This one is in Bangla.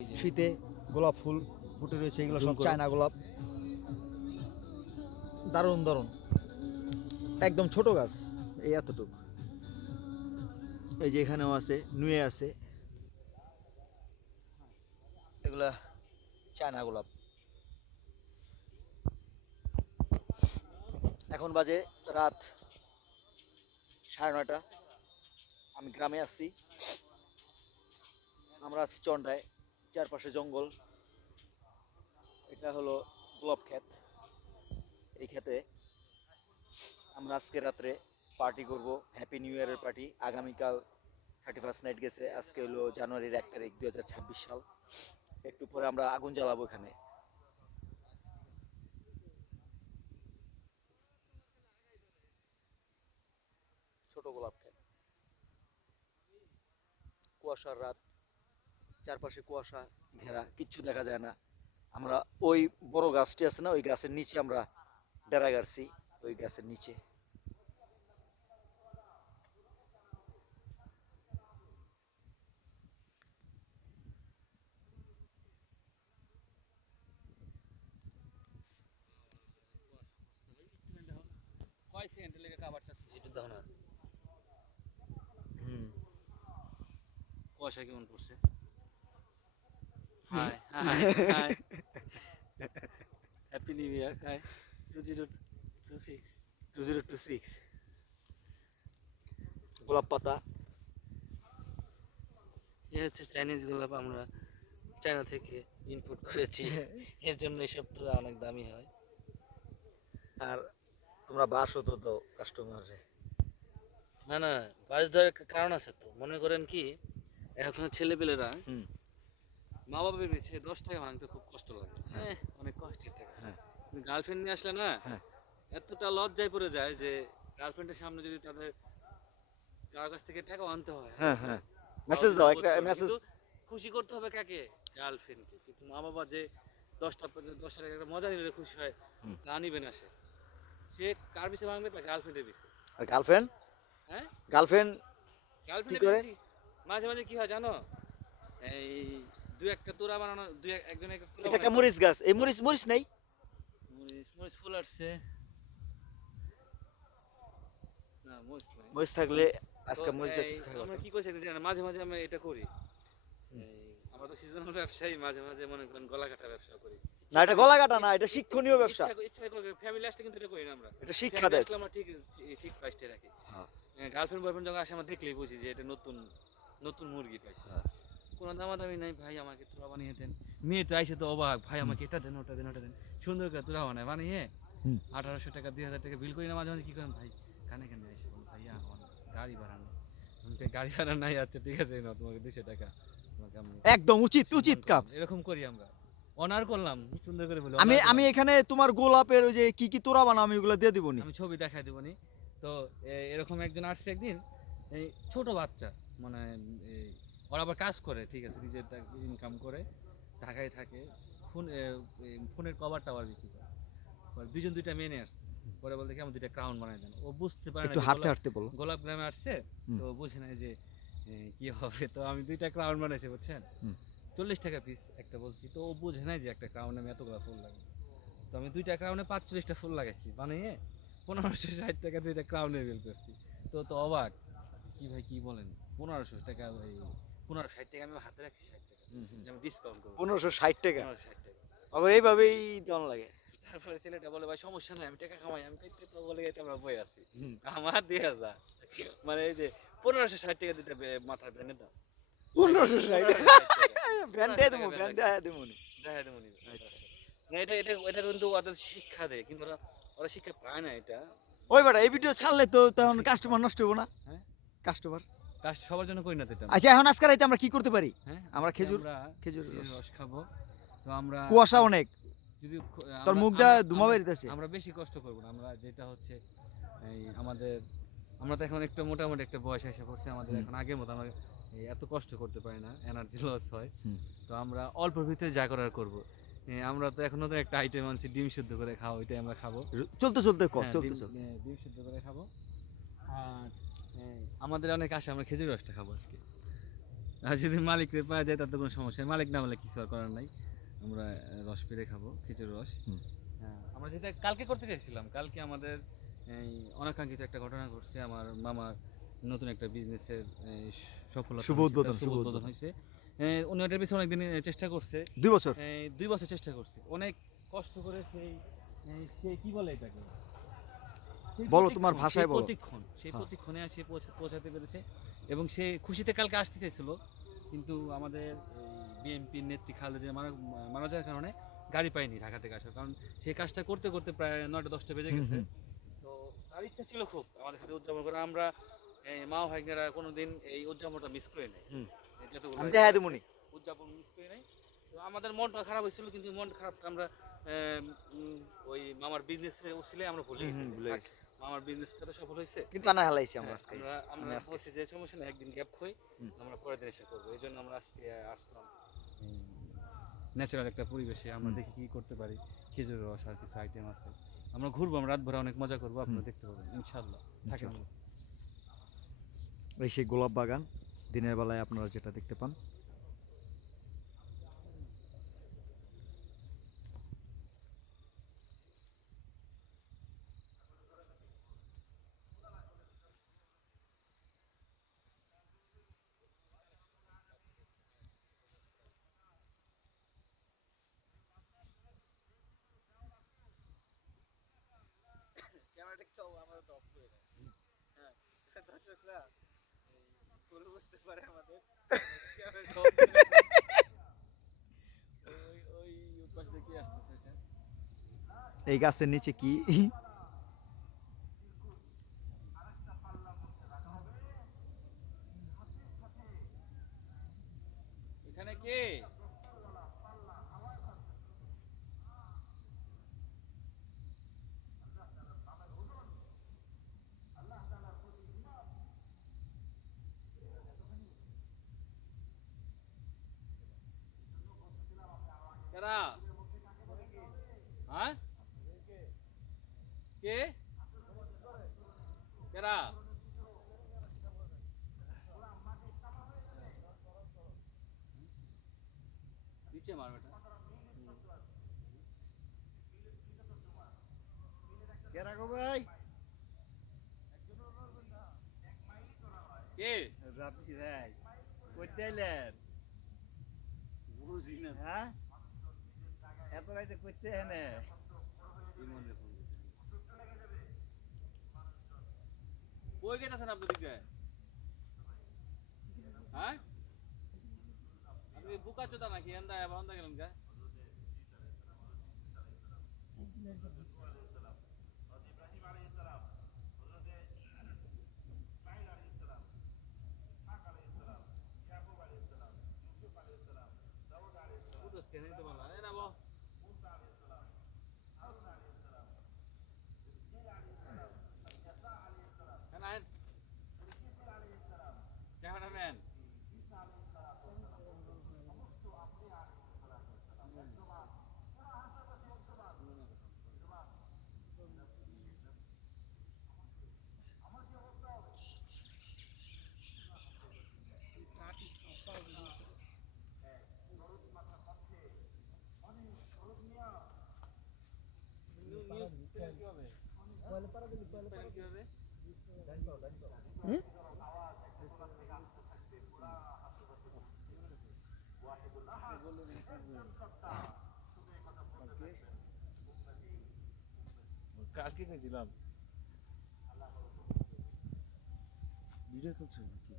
শীতে গোলাপ ফুল ফুটে রয়েছে, এগুলো সব চায়না গোলাপ। দারুণ দারুণ, একদম ছোট গাছ, এই এতটুক। এই যে এখানেও আছে, নুয়ে আছে, এগুলা চায়না গোলাপ। এখন বাজে রাত 9:30। আমি গ্রামে আছি, আমরা আছি চন্ডায়, চারপাশে জঙ্গল। এটা হলো গোলাপ ক্ষেত। এই ক্ষেতে আমরা আজকে রাত্রে পার্টি করব, হ্যাপি নিউ ইয়ারের পার্টি। আগামীকাল 31st নাইট গেছে, আজকে হলো জানুয়ারির 1 তারিখ 2026 সাল। একটু পরে আমরা আগুন জ্বালাবো এখানে। ছোট গোলাপ ক্ষেত, কুয়াশার রাত, চারপাশে কুয়াশা ঘেরা, কিচ্ছু দেখা যায় না। আমরা ওই বড় গাছটি আছে না, ওই গাছের নিচে আমরা ডেরা গাড়ছি, ওই গাছের নিচে। হুম, কুয়াশা কেমন পড়ছে? Hi hi hi, happy new year. Hi 2026। 2026 গোলাপ পাতা। এ হচ্ছে চাইনিজ গোলাপ, আমরা চায়না থেকে ইম্পোর্ট করেছি, এর জন্য এসব তো অনেক দামি হয়। আর তোমরা বাসও তো দাও কাস্টমারে। না না, বাস ধরার কারণ আছে তো। মনে করেন কি, এখন ছেলেপেলেরা হুম, মা বাবার পিছিয়ে 10 টাকা ভাঙতে খুব কষ্ট লাগে। হ্যাঁ। হ্যাঁ, অনেক কষ্টের টাকা। হ্যাঁ, গার্লফ্রেন্ড নিয়ে আসলে না, হ্যাঁ, এতটা লজ্জায় পড়ে যায় যে গার্লফ্রেন্ডের সামনে যদি তাদের কারো কাছ থেকে টাকাও আনতে হয়, হ্যাঁ, হ্যাঁ, মেসেজ লজ্জা দাও, বোধ একটা করে। মেসেজ। কিন্তু খুশি করতে হবে কাকে? গার্লফ্রেন্ডকে। কিন্তু মা বাবা যে 10 টাকা একটা মজা নিলে খুশি হয়, হুম। তা নিবে না। সে কার পিছে ভাঙবে? তার গার্লফ্রেন্ডের পিছে। আর গার্লফ্রেন্ড, হ্যাঁ, গার্লফ্রেন্ড কি গার্লফ্রেন্ডের করে? পিছে মাঝে মাঝে কি হয় জানো? এই দু একটা তোড়া বানানো, একজন একটা তোড়া এটা একটা বানাইছে। মরিচ গাছ, এই মরিচ মরিচ নাই। মরিচ মরিচ ফুল আসছে না, মরিচ নাই। মরিচ থাকলে তো আজকে মরিচ এই দিয়ে খাওয়া আমরা হতো। কি করছি জানেন, মাঝে মাঝে আমরা এটা করি। হুম। এই আমরা তো সিজনাল ব্যবসায়ী, মাঝে মাঝে মনে করেন গলা কাটা ব্যবসা করি। না, এটা গলা কাটা না, এটা শিক্ষণীয় ব্যবসা। ইচ্ছা করে ফ্যামিলি আসলে কিন্তু এটা করি না আমরা। এটা শিক্ষা ফ্যামিলি দেশ। আসলে আমরা ঠিক ঠিক প্রাইসটা রাখি। হ্যাঁ, গার্লফ্রেন্ড বয়ফ্রেন্ড যখন আসে আমরা দেখলেই বুঝি যে এটা নতুন নতুন মুরগি পাইছে। হ্যাঁ। কোনো দামাদামি নাই, ভাই আমাকে তোরা বানিয়ে দেন। মেয়ে তো আইসে তো অবাক, ভাই আমাকে এটা দেন, ওটা দেন, ওটা দেন। সুন্দর করে তোরা বানায়, বানিয়ে হুম। 1800 টাকা 2000 টাকা বিল করি না। মাঝে মাঝে কি করেন ভাই, কানে কানে আইসে বল, ভাইয়া আমার গাড়ি ভাড়া নেই। আমি কই, গাড়ি ভাড়া নাই? আচ্ছা ঠিক আছে, নাও তোমাকে 200 টাকা, তোমাকে আমি একদম উচিত সম্মান উচিত কাজ। করলাম। এরকম করি আমরা, অনার করলাম, সুন্দর করে বলি আমি অনার আমি করলাম। এখানে তোমার গোলাপের ওই যে কি কি তোড়া বানাও, আমি ওগুলো দিয়ে দিবনি। আমি ছবি দেখাই দেবনি। তো এরকম একজন আসছে একদিন, এই ছোট বাচ্চা, মানে এই ওরা আবার কাজ করে, ঠিক আছে, নিজের ইনকাম করে, ঢাকায় থাকে। ফোন ফোনের কভার টাওয়ার বিক্রি করে। পরে দুইজন দুইটা মেয়ে নিয়ে আসছে। পরে বলতে কি আমার দুইটা ক্রাউন বানাই দেন। ও বুঝতে পারে না একটু যে হাঁটতে হাঁটতে বলো। গোলাপ গ্রামে আসছে, হুম। তো বুঝে নাই যে কি হবে। তো আমি দুইটা ক্রাউন বানাইছি, বুঝছেন? হুম। 40 টাকা পিস একটা বলছি। তো ও বুঝে নাই যে একটা ক্রাউনে আমি এতগুলো ফুল লাগে। তো আমি দুইটা ক্রাউনে 45টা ফুল লাগাইছি, বানিয়ে 1560 টাকা দুইটা ক্রাউনের বিল করছি। তো অবাক, কি ভাই কি বলেন, 1500 টাকা, ওই 1560 টাকা আমি হাতে রাখছি, 60 টাকা যে আমি ডিসকাউন্ট করবো। 1560 টাকা, 1560 টাকা। আবার এইভাবেই দেওয়ান লাগে। তারপরে ছেলেটা বলে, ভাই সমস্যা নাই, আমি টাকা কামাই। আমি কই, তো বলে এটা আমরা বই আছি, হুম। আমার দিয়ে যা। মানে এই যে 1560 টাকা দিতে মাথার ব্যানে দাও। 1560 1560 টাকা, ভ্যান 1500 দিয়ে টাকা দেবো, ব্যান ভ্যান লাগছে। দিয়ে দেবো। দেখা দেবো নি। না, এটা এটা এটা কিন্তু ওদের শিক্ষা দেয়, কিন্তু ওরা ওরা শিক্ষা পায় না এটা। ওই বেটা, এই ভিডিও ছাড়লে তো তখন কাস্টমার নষ্ট হবো না? হ্যাঁ, কাস্টমার। কাজ সবার জন্য করি না তো এটা আমরা। আচ্ছা, এখন আজকে রাইতে আমরা কি করতে পারি? হ্যাঁ, আমরা আজকে খেজুর, আমরা খেজুরের খেজুরের রস। রস খাবো। তো আমরা কুয়াশা অনেক, যদি তোর আমরা মুখ দিয়ে আমরা ধুমা আমরা বেরিতেছে। আমরা বেশি কষ্ট করবো না। আমরা যেটা হচ্ছে এই আমাদের, আমরা তো এখন একটু মোটামুটি একটা বয়স এসে পড়ছে আমাদের। হুম। এখন আগের মতো আমরা এই এত কষ্ট করতে পারি না, এনার্জি লস হয়। হুম। তো আমরা অল্পের ভিতরে যা করার করবো। আমরা তো এখন নতুন একটা আইটেম আনছি, ডিম সিদ্ধ করে খাওয়া, ওইটাই আমরা খাবো। চলতে চলতে কর, হ্যাঁ, চলতে চলতে। ডিম সিদ্ধ করে খাবো। আর আমাদের অনেক আশা, আমরা খেজুর রসটা খাবো আজকে। আর যদি মালিকরে পাওয়া যায় তাতে কোনো সমস্যা নেই। মালিক না হলে কিছু আর করার নাই, আমরা রস পেরে খাবো, খেজুর রস। হুম। হ্যাঁ, আমরা যেটা কালকে করতে চাইছিলাম, কালকে আমাদের এই অনাকাঙ্ক্ষিত একটা ঘটনা ঘটছে। আমার মামার নতুন একটা বিজনেসের সফলতা শুভ হয়েছে, উদ্বোধন, তার শুভ শুভ উদ্বোধন উদ্বোধন। হয়েছে। উনি ওটার পিছনে অনেকদিন চেষ্টা করছে, 2 বছর। 2 বছর চেষ্টা করছে, অনেক কষ্ট করে সেই কি বলে এটাকে, বলো তোমার ভাষায় বলো। সেই হ্যাঁ। প্রতিক্ষণে সে পৌঁছাতে পেরেছে এবং সে খুশিতে কালকে আসতে চাইছিল, কিন্তু আমাদের বিএনপির নেত্রী খালেদা মারা মারা যাওয়ার কারণে গাড়ি পাইনি ঢাকা থেকে আসার, কারণ সেই কাজটা করতে করতে প্রায় 9টা 10টা বেজে হুম, গেছে। হুম, তো তার ইচ্ছা ছিল খুব আমাদের সাথে উদযাপন করা, আমরা মা ভাইরা কোনোদিন এই উদযাপনটা মিস করে নেই, হুম। যতগুলো আমি দেখাই দেবনি। উদযাপন মিস করে নেই। তো আমাদের মনটা খারাপ হয়েছিল, কিন্তু মন খারাপটা আমরা ওই মামার বিজনেসে উছিলে আমরা ভুলে হুম, গেছি হুম, যে ভুলে থাক, গেছি। মামার বিজনেসটা তো সফল হয়েছে। কিন্তু আনা হেলাইছি আমরা হ্যাঁ, আজকে আমরা এসে। আমরা আমি আজকে বলছি এসে। যে সমস্যা নেই, একদিন গ্যাপ খই, হুম। আমরা পরের দিন এসে করবো। এই জন্য আমরা আজকে আসলাম ন্যাচারাল একটা পরিবেশে, আমরা হুম। দেখি কি করতে পারি। খেজুর রস আর কিছু আইটেম আছে, আমরা ঘুরবো, আমরা রাত ভরে অনেক মজা করবো, আপনারা দেখতে পাবেন ইনশাল্লাহ। থাকেন। ইনশাআল্লাহ। এই সেই গোলাপ বাগান, দিনের বেলায় আপনারা যেটা দেখতে পান। ক্যামেরাটা তো আমরা তো অফ করে দেয়। হ্যাঁ, দর্শকরা ভুল বুঝতে পারে আমাদের ক্যামেরাটা অফ করে দেয়। ওই পাশ দিয়ে কি আসতেছে এটা? এই গাছের নিচে কি? এখানে কে? কারা? হ্যাঁ, কে? কারা? নিচে মার বেটা। কেরা গো ভাই? কে? রাব্বি ভাই, কইতে আইলেন? বুঝি না। হ্যাঁ? এত রাইতে কইতে এনে? ইমনের ফোন দিছে। কই গেছেন আপনি দিকে? হ্যাঁ, আপনি বুকা চোদা নাকি? এন্দা বান্দা গেলেন কা? বুঝছ কেন তো বলা এ না বো। কেন আহেন ক্যামেরাম্যান। নিউজ পেলেন কিভাবে? নিউজ পেলেন কিভাবে? কালকে গেছিলাম ভিডিও তুলছো নাকি?